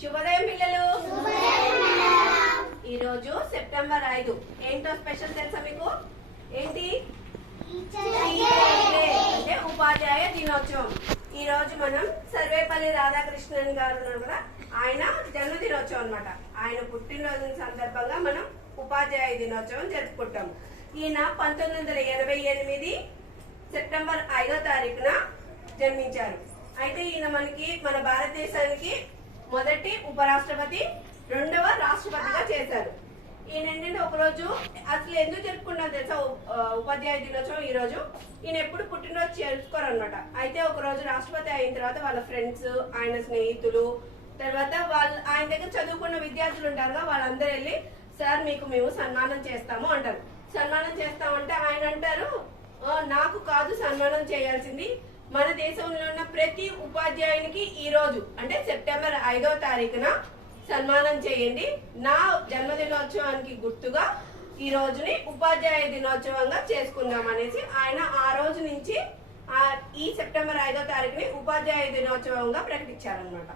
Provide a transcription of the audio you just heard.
శుభోదయం పిల్లలు. ఈరోజు సెప్టెంబర్ 5 ఏంటో స్పెషల్ తెలుసా మీకు? ఏంటి? అంటే ఉపాధ్యాయ దినోత్సవం. ఈ రోజు మనం సర్వేపల్లి రాధాకృష్ణన్ గారు ఉన్నారు కదా, ఆయన జన్మదినోత్సవం అన్నమాట. ఆయన పుట్టినరోజు సందర్భంగా మనం ఉపాధ్యాయ దినోత్సవం జరుపుకుంటాము. ఈయన 1988 సెప్టెంబర్ 5వ తారీఖున జన్మించారు. అయితే ఈయన మన భారతదేశానికి మొదటి ఉపరాష్ట్రపతి, రెండవ రాష్ట్రపతిగా చేశారు. ఈయన ఏంటంటే ఒకరోజు అసలు ఎందుకు జరుపుకున్నాం తెలుసా ఉపాధ్యాయ దినోత్సవం? ఈ రోజు ఈయన ఎప్పుడు పుట్టినరోజు చేసుకోరు అనమాట. అయితే ఒక రోజు రాష్ట్రపతి అయిన తర్వాత వాళ్ళ ఫ్రెండ్స్, ఆయన స్నేహితులు, తర్వాత ఆయన దగ్గర చదువుకున్న విద్యార్థులు ఉంటారుగా, వాళ్ళందరూ వెళ్ళి సార్ మీకు మేము సన్మానం చేస్తాము అంటారు. సన్మానం చేస్తామంటే ఆయన అంటారు, నాకు కాదు సన్మానం చేయాల్సింది, మన దేశంలో ఉన్న ప్రతి ఉపాధ్యాయునికి ఈ రోజు అంటే సెప్టెంబర్ 5వ తారీఖున సన్మానం చేయండి. నా జన్మదినోత్సవానికి గుర్తుగా ఈ రోజుని ఉపాధ్యాయ దినోత్సవంగా చేసుకుందాం అనేసి ఆయన ఆ రోజు నుంచి ఈ సెప్టెంబర్ 5వ తారీఖుని ఉపాధ్యాయ దినోత్సవంగా ప్రకటించారనమాట.